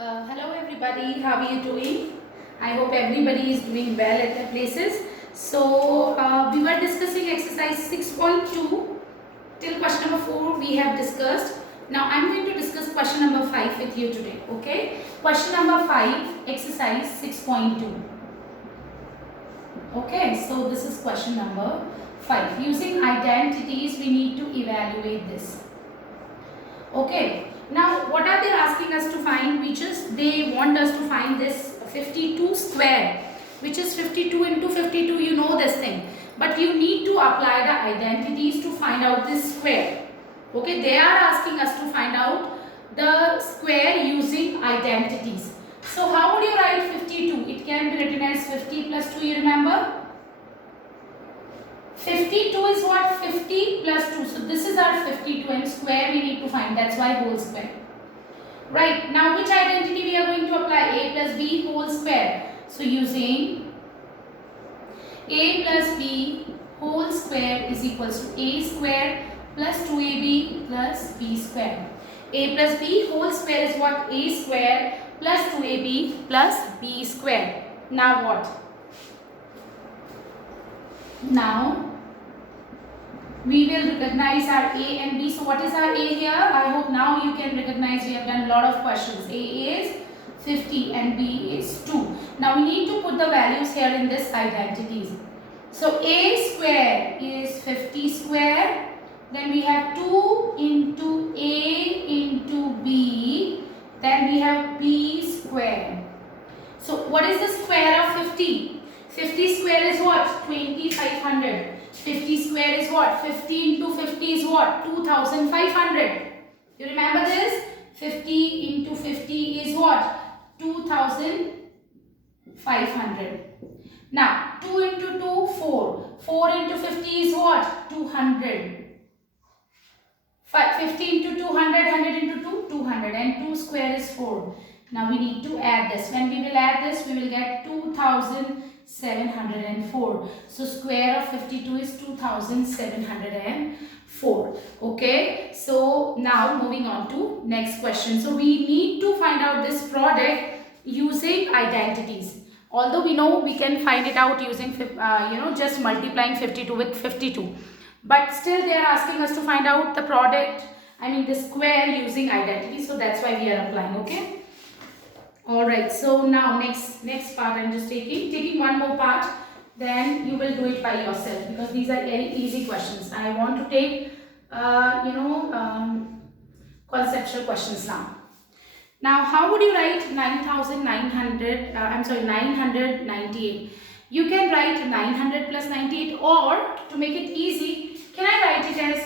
Hello everybody, how are you doing? I hope everybody is doing well at their places. So we were discussing exercise 6.2 till question number 4 we have discussed. Now I am going to discuss question number 5 with you today. Okay, question number 5, exercise 6.2. Okay, so this is question number 5. Using identities we need to evaluate this. Okay, now what are they asking us to find? They want us to find this 52 square, which is 52 into 52. You know this thing, but you need to apply the identities to find out this square. Okay, they are asking us to find out the square using identities. So how would you write 52? It can be written as 50 plus 2, you remember? 52 is what? 50 plus 2. So this is our 52 and square we need to find. That's why whole square. Right. Now which identity we are going to apply? A plus B whole square. So using A plus B whole square is equals to A square plus 2AB plus B square. A plus B whole square is what? A square plus 2AB plus B square. Now what? Now we will recognize our A and B. So what is our A here? I hope now you can recognize we have done a lot of questions. A is 50 and B is 2. Now we need to put the values here in this identities. So A square is 50 square. Then we have 2 into A into B. Then we have B square. So what is the square of 50? 50 square is what? 2500. 50 square is what? 50 into 50 is what? 2500. You remember this? 50 into 50 is what? 2500. Now 2 into 2, 4. 4 into 50 is what? 200. 50 into 200, 100 into 2, 200. And 2 square is 4. Now we need to add this. When we will add this, we will get 2704. So square of 52 is 2704. Okay, so now moving on to next question. So we need to find out this product using identities. Although we know we can find it out using just multiplying 52 with 52, but still they are asking us to find out the product, the square using identity. So that's why we are applying. Okay. Alright, so now next part I am just taking one more part, then you will do it by yourself because these are very easy questions. I want to take conceptual questions now. Now how would you write 998? You can write 900 plus 98, or to make it easy, can I write it as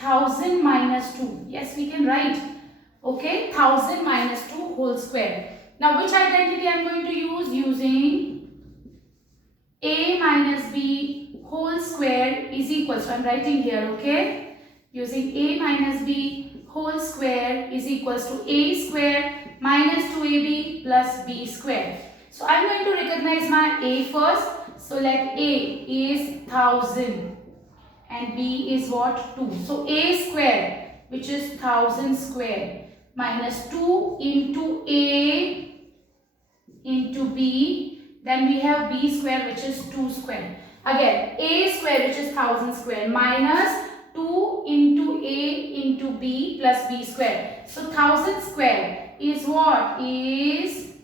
1000 minus 2? Yes, we can write. Okay, 1000 minus 2 whole square. Now which identity I am going to use? Using A minus B whole square is equal. So I am writing here, okay? Using A minus B whole square is equals to A square minus 2AB plus B square. So I am going to recognize my A first. So let A is 1000 and B is what? 2. So A square, which is 1000 square, minus 2 into A into B, then we have B square, which is 2 square. Again, A square, which is 1000 square, minus 2 into A into B plus B square. So 1000 square is what? Is,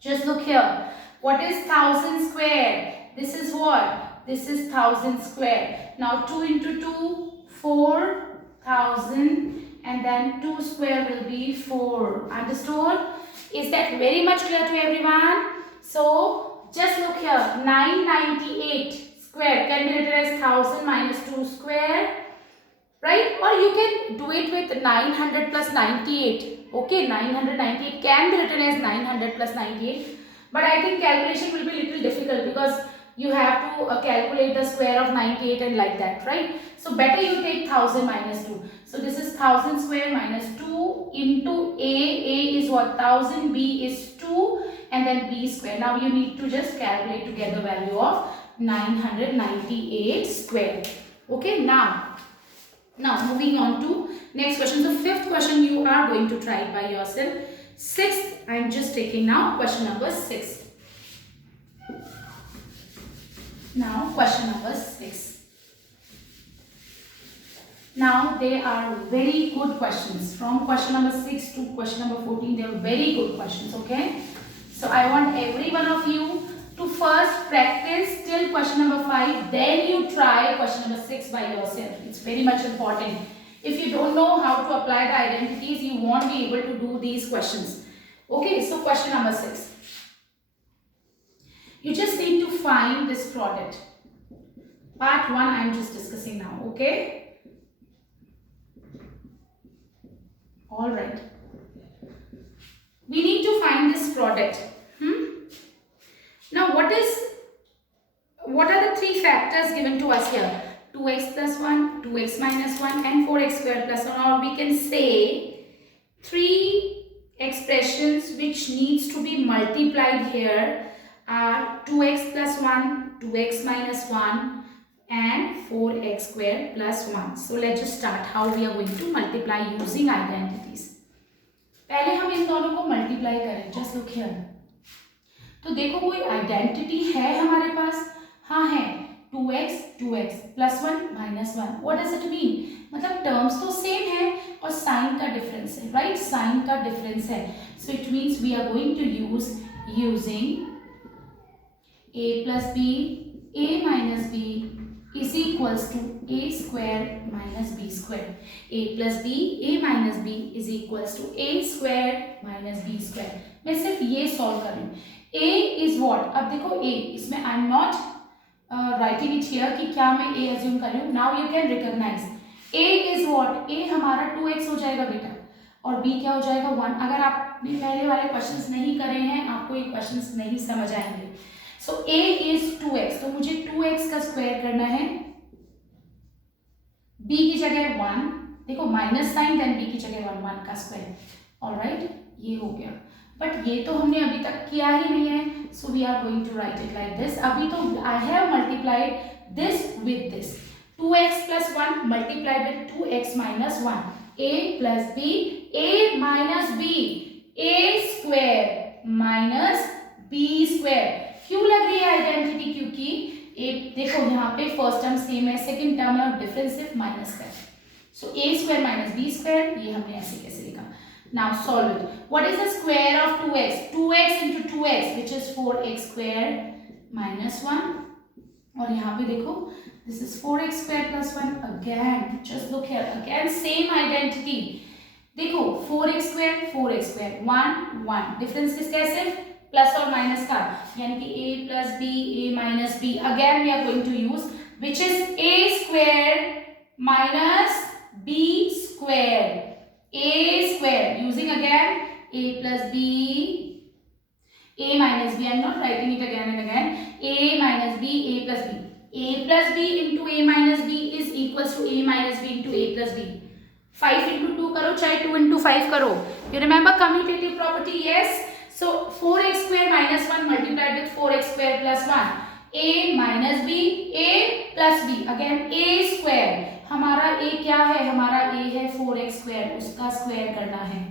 just look here, what is 1000 square? This is what? This is 1000 square. Now 2 into 2, 4000, and then 2 square will be 4. Understood? Is that very much clear to everyone? So just look here, 998 square can be written as 1000 minus 2 square, right? Or you can do it with 900 plus 98. Okay, 998 can be written as 900 plus 98. But I think calculation will be little difficult because you have to calculate the square of 98 and like that, right? So better you take 1000 minus 2. So this is 1000 square minus 2 into A is what? 1000, B is 2, and then B square. Now you need to just calculate to get the value of 998 square. Okay, now moving on to next question. The fifth question you are going to try it by yourself. Sixth I am just taking now question number 6. Now question number 6. Now they are very good questions. From question number 6 to question number 14, they are very good questions. Okay, so I want every one of you to first practice till question number 5, then you try question number 6 by yourself. It's very much important. If you don't know how to apply the identities, you won't be able to do these questions. Okay, so question number 6. You just need to find this product. Part 1 I am just discussing now. Okay, all right. We need to find this product. Now what are the 3 factors given to us here? 2x plus 1, 2x minus 1 and 4x squared plus 1, or we can say 3 expressions which needs to be multiplied here are 2x plus 1, 2x minus 1 and 4x squared plus 1. So let's just start how we are going to multiply using identities. पहले हम इन दोनों को multiply करें. Just look here. तो देखो कोई identity है हमारे पास. हाँ है. 2x plus 1 minus 1. What does it mean? मतलब टर्म्स तो सेम है और साइन का डिफरेंस है. राइट, साइन का डिफरेंस है. So it means we are going to using a plus b, a minus b is equals to a square minus b square. A plus b, a minus b is equals to a square minus b square. मैं सिर्फ ये solve कर रही हूँ. a is what? अब देखो a, इसमें I am not writing it here कि क्या मैं a assume कर रही हूँ. Now you can recognize a is what? a हमारा 2x हो जाएगा बेटा और b क्या हो जाएगा 1. अगर आपने पहले वाले क्वेश्चंस नहीं करे हैं, आपको ये क्वेश्चंस नहीं समझ आएंगे. सो a is 2x, तो मुझे 2x का स्क्वायर करना है. b की जगह 1, देखो माइनस साइन, देन b की जगह 1 का स्क्वायर. ऑलराइट, ये हो गया. बट ये तो हमने अभी तक किया ही नहीं है. So we are going to write it like this. अभी तो I have multiplied this with this. 2x plus 1 multiplied with 2x minus 1. a plus b, a minus b, a square minus b square. क्यों लग रही है identity? क्योंकि एक देखो यहाँ पे फर्स्ट टर्म सेम है, सेकंड टर्म है और डिफरेंस सिर्फ माइनस का है. सो ए स्क्वायर माइनस बी स्क्वायर, ये हमने ऐसे कैसे लिखा. Now solve it. What is the square of 2x? 2x into 2x which is 4x square minus 1. और यहाँ पे देखो this is 4x square plus 1. again just look here, again same identity. देखो 4x square 1 1, डिफरेंस किसका है? सिर्फ plus और minus का, यानी कि a plus b, a minus b. Again we are going to use which is a square minus b square. a square using again a plus b, a minus b. I am not writing it again and again. a minus b, a plus b. a plus b into a minus b is equals to a minus b into a plus b. 5 into 2 करो, चाहे 2 into 5 करो. You remember commutative property? Yes. So 4x square minus 1 multiplied with 4x square plus 1. a minus b, a plus b. Again a square. हमारा a क्या है? हमारा a है 4x square, उसका square करना है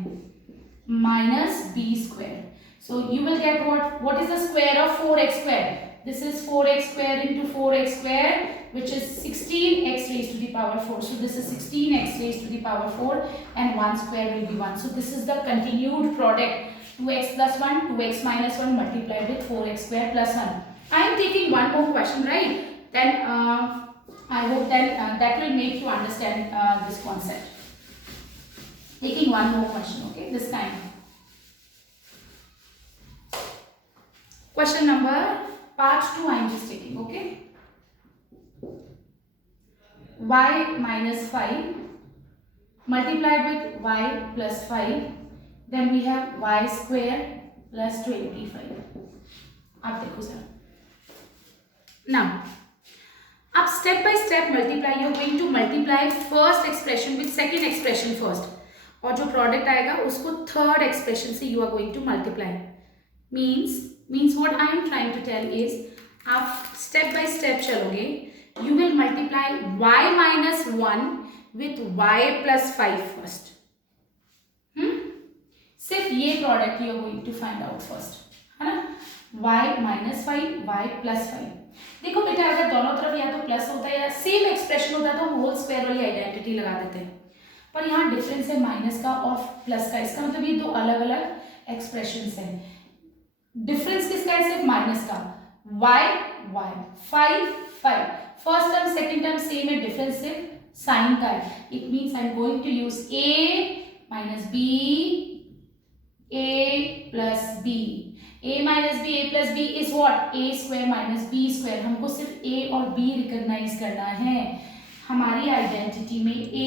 minus b square. So you will get what? What is the square of 4x square? This is 4x square into 4x square, which is 16x raised to the power 4. So this is 16x raised to the power 4 and 1 square will be 1. So this is the continued product. 2x plus 1, 2x minus 1 multiplied with 4x square plus 1. I am taking one more question, right? Then I hope that will make you understand this concept. Taking one more question, okay? This time. Question number part 2 I am just taking, okay? y minus 5 multiplied with y plus 5. Then we have y square plus 25. आप देखो sir. Now, अब step by step multiply. You are going to multiply first expression with second expression first. और जो product आएगा उसको third expression से you are going to multiply. Means what I am trying to tell is, आप step by step चलोगे. You will multiply y minus 1 with y plus 5 first. सिर्फ ये product you are going to find out first, है ना। y minus five, y plus five. देखो बेटा अगर दोनों तरफ या तो प्लस होता है या सेम एक्सप्रेशन होता है तो हम होल स्क्वायर वाली आइडेंटिटी लगा देते हैं, पर यहाँ डिफरेंस है माइनस का और प्लस का, इसका मतलब ये दो अलग अलग एक्सप्रेशंस हैं। डिफरेंस किसका है? सिर्फ माइनस का। y y, five five, first term second term same है, डिफरेंस सिर्फ साइन का है। It means I am going to use a minus b, a plus b। a minus b, a plus b is what? a square minus b square. हमको सिर्फ a और b recognise करना है। हमारी identity में a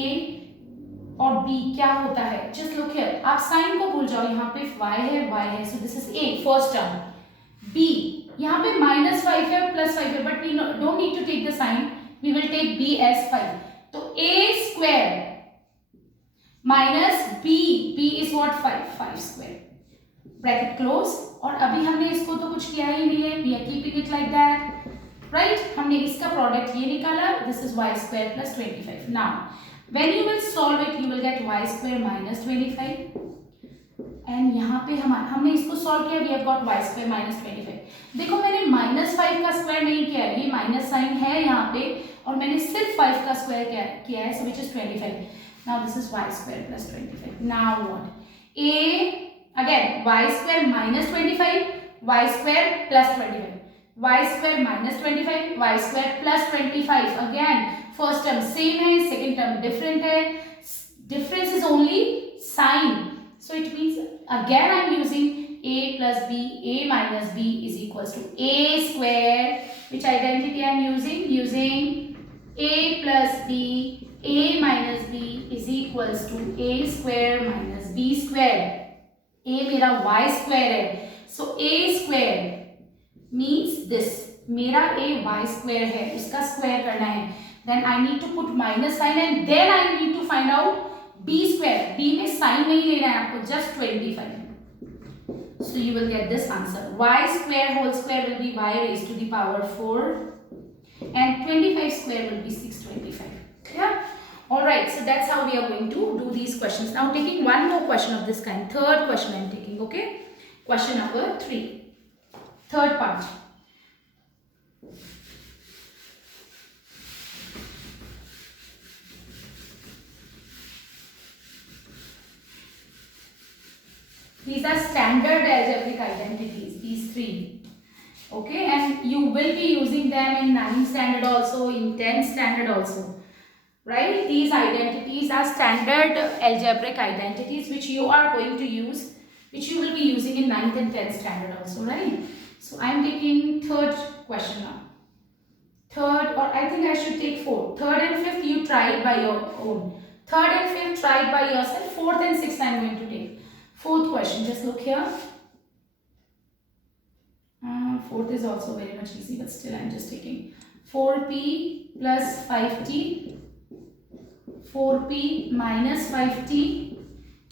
और b क्या होता है? जस्ट लुक हियर, आप साइन को भूल जाओ, यहाँ पे y है, so this is a first term. b यहाँ पे माइनस फाइव है प्लस फाइव है, but we don't need to take the sign, we will take b as five. तो a square minus b is what? Five square, bracket close. और अभी हमने इसको तो कुछ किया ही नहीं है, we are keeping it like that, right. हमने इसका प्रोडक्ट ये निकाला, this is y square plus 25। Now when you will solve it you will get y square minus 25, and यहाँ पे हमने इसको सॉल्व किया, we have got y square minus 25। देखो मैंने माइनस फाइव का स्क्वायर नहीं किया, ये माइनस साइन है यहाँ पे, और मैंने सिर्फ 5 का स्क्वायर किया है, so which is 25। Now this is y square plus 25। Now what? a again y square minus 25, y square plus 25, y square minus 25, y square plus 25। again first term same है, second term different है, difference is only sign, so it means again I am using a plus b, a minus b is equals to a square. Which identity I am using a plus b, a minus b is equals to a square minus b square। a मेरा y square है, so a square means this, मेरा a y square है, उसका square करना है, then I need to put minus sign and then I need to find out b square. b में sign नहीं लेना है आपको, just 25। So you will get this answer, y square whole square will be y raised to the power 4 and 25 square will be 625। yeah, all right, so that's how we are going to do these questions. Now taking one more question of this kind, third question I am taking, okay, question number 3, third part। these are standard algebraic identities, these three, okay, and you will be using them in 9th standard also, in 10th standard also, right? These identities are standard algebraic identities which you are going to use, which you will be using in 9th and 10th standard also, right? So I am taking third question now, third, or I think I should take fourth, third and fifth you try it by your own, third and fifth try it by yourself, fourth and sixth I am going to take। Fourth question, just look here, fourth is also very much easy, but still I am just taking 4p plus 5t, 4p minus 5t,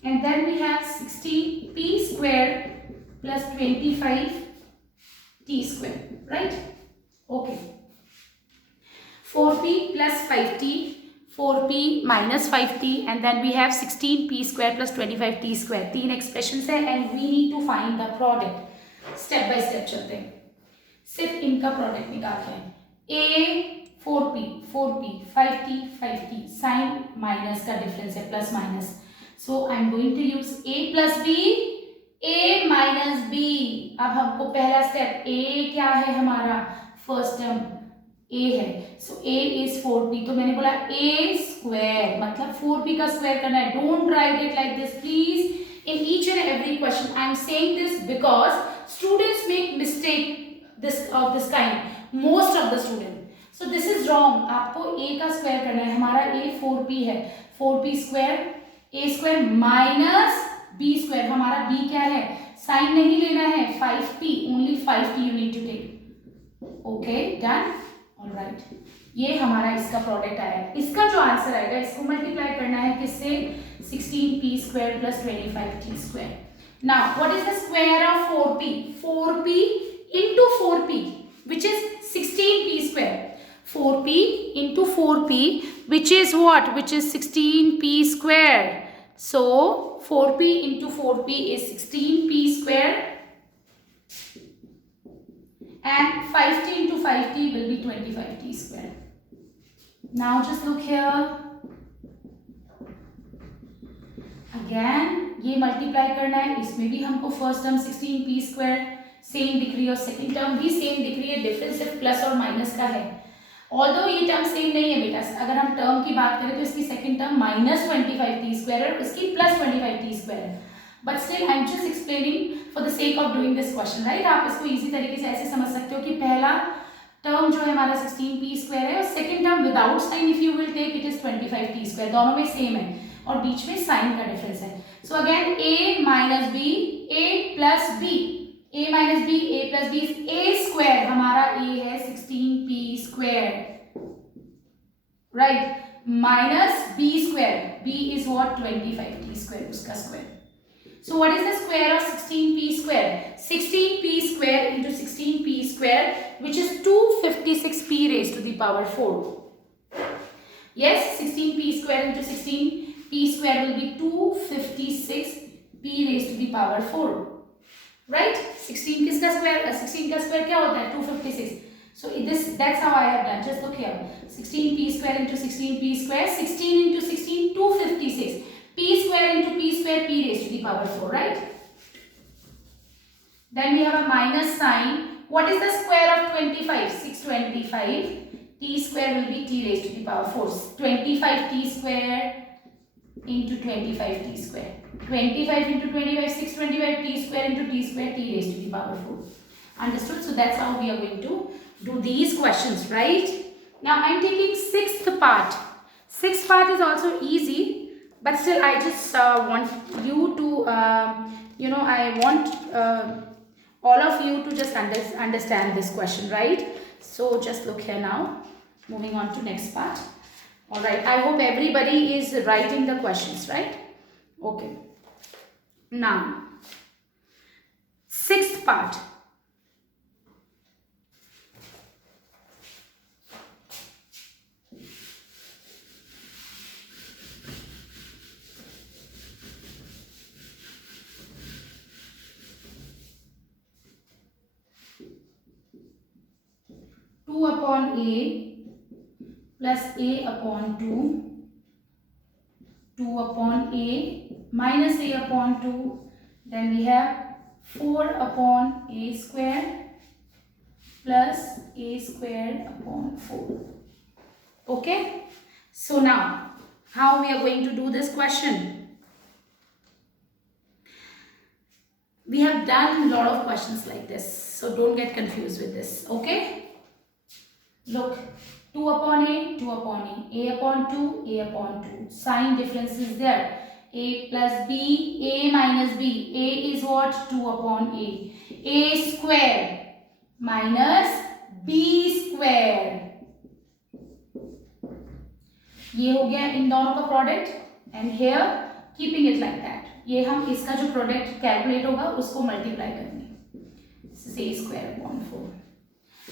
and then we have 16p square plus 25t square, right? Okay, 4p plus 5t, 4p minus 5t, and then we have 16p square plus 25t square। तीन expressions है and we need to find the product। Step by step चलते हैं, सिर्फ इनका product निकालते हैं। a 4p 5t 5t, sign minus का difference है, plus minus, so I am going to use a plus b, a minus b। अब हमको पहला स्टेप, a क्या है हमारा? फर्स्ट टर्म a है, सो a इज 4p, तो मैंने बोला a स्क्वायर, मतलब 4p का स्क्वायर करना है। Don't write it like this please, in each and every question I am saying this because students make mistake of this kind, most of the student, so this is wrong। आपको a का square करना है, हमारा a 4p है, 4p square, a square minus b square, हमारा b क्या है? Sign नहीं लेना है, 5p, only 5p you need to take, okay, done, all right। ये हमारा इसका प्रोडक्ट आया है। इसका जो आंसर आएगा इसको मल्टीप्लाई करना है किससे? 16p square plus 25t square. Now what is the square of 4p? 4p into 4p which is 16p square, 4p into 4p which is what? Which is 16p square, So 4p into 4p is 16p square, and 5t into 5t will be 25t square. Now just look here. Again ये multiply करना है, इसमें भी हमको first term 16p square same दिख रही है और सेकंड टर्म भी सेम दिख रही है, डिफरेंस सिर्फ प्लस और माइनस का है। ऑल्दो ये टर्म सेम नहीं है बेटा, अगर हम टर्म की बात करें तो इसकी second term minus 25t square है और इसकी प्लस 25t स्क्वायर है, but still I am just explaining for the sake of doing this question, right. आप इसको इजी तरीके से ऐसे समझ सकते हो कि पहला टर्म जो है हमारा 16p स्क्वायर है और second term without sign if you will take it is 25t square, दोनों में सेम है और बीच में साइन का डिफरेंस है। So again a minus b, a plus b, a minus b, a plus b is a square, हमारा a है 16p square, right, minus b square, b is what 25t square, उसका square. So what is the square of 16p square? 16p square into 16p square, which is 256p raised to the power 4. Yes, 16p square into 16p square will be 256p raised to the power 4. Right? 16 किसका square? 16 का square क्या होता है? 256. So that's how I have done. Just look here. 16p square into 16p square. 16 into 16, 256. P square into P square, P raised to the power 4, right? Then we have a minus sign. What is the square of 25? 625. T square will be T raised to the power 4. 25T square into 25T square. 25 into 25, 625 T square into T square, T raised to the power 4. Understood? So that's how we are going to do these questions, right? Now I am taking sixth part. Sixth part is also easy. But still, I just want you to, I want all of you to just understand this question, right? So just look here now. Moving on to next part. All right. I hope everybody is writing the questions, right? Okay. Now, sixth part. Upon a plus a upon 2, 2 upon a minus a upon 2, then we have 4 upon a square plus a square upon 4. Okay, so now how we are going to do this question? We have done a lot of questions like this, so don't get confused with this. Okay, look, 2 upon a, 2 upon a upon 2, a upon 2. Sign difference is there. A plus b, a minus b. A is what? 2 upon a. A square minus b square. ये हो गया इन दोनों का product and here keeping it like that. ये हम इसका जो प्रोडक्ट कैलकुलेट होगा उसको मल्टीप्लाई करेंगे. a square upon 4.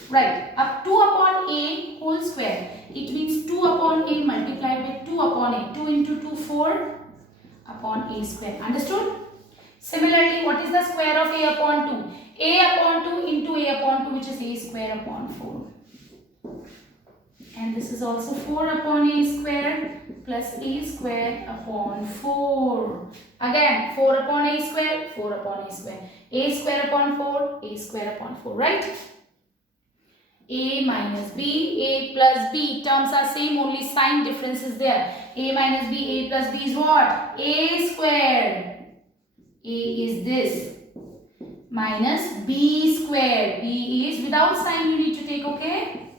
Right, up 2 upon a whole square, it means 2 upon a multiplied by 2 upon a, 2 into 2, 4 upon a square. Understood? Similarly, what is the square of a upon 2? A upon 2 into a upon 2, which is a square upon 4. And this is also 4 upon a square plus a square upon 4. Again, 4 upon a square, 4 upon a square. A square upon 4, a square upon 4, right? A minus b, a plus b, terms are same, only sign difference is there. A minus b, a plus b is what? A square. A is this minus b square. B is without sign you need to take, okay?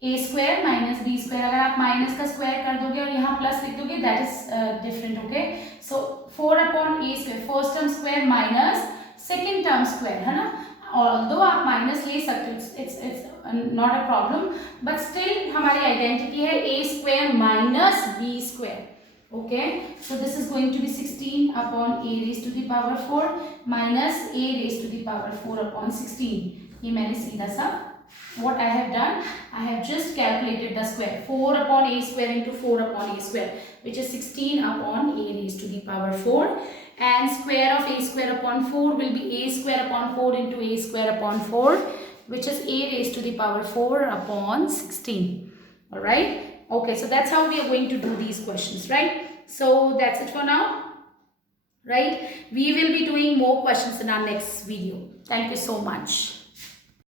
A square minus b square. अगर आप minus का square कर दोगे और यहाँ plus लिख दोगे, that is different, okay? So 4 upon a square, first term square minus second term square, है ना? Although आप माइनस ले सकते हो, it's not a problem, but still हमारी आइडेंटिटी है a square minus b square. Okay, so this is going to be 16 upon a raised to the power 4 minus a raised to the power 4 upon 16. ये मैंने सीधा सा what I have done, I have just calculated the square. 4 upon a square into 4 upon a square, which is 16 upon a raised to the power 4. And square of a square upon 4 will be a square upon 4 into a square upon 4, which is a raised to the power 4 upon 16. Alright. Okay, so that's how we are going to do these questions, right? So that's it for now. Right? We will be doing more questions in our next video. Thank you so much.